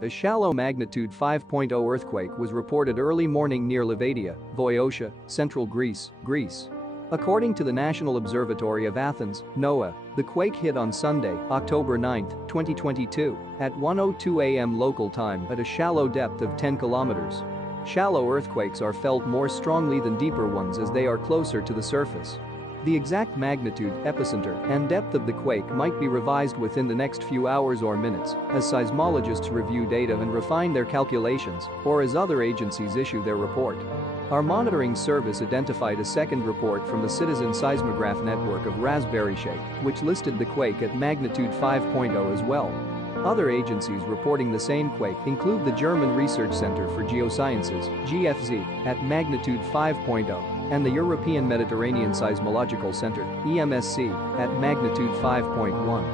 A shallow magnitude 5.0 earthquake was reported early morning near Livadia, Voiotía, central Greece. According to the National Observatory of Athens, NOAA, the quake hit on Sunday, October 9, 2022, at 1:02 a.m. local time at a shallow depth of 10 kilometers. Shallow earthquakes are felt more strongly than deeper ones as they are closer to the surface. The exact magnitude, epicenter, and depth of the quake might be revised within the next few hours or minutes as seismologists review data and refine their calculations, or as other agencies issue their report. Our monitoring service identified a second report from the citizen-seismograph network of RaspberryShake, which listed the quake at magnitude 5.0 as well. Other agencies reporting the same quake include the German Research Center for Geosciences, GFZ, at magnitude 5.0, and the European Mediterranean Seismological Center, EMSC, at magnitude 5.1.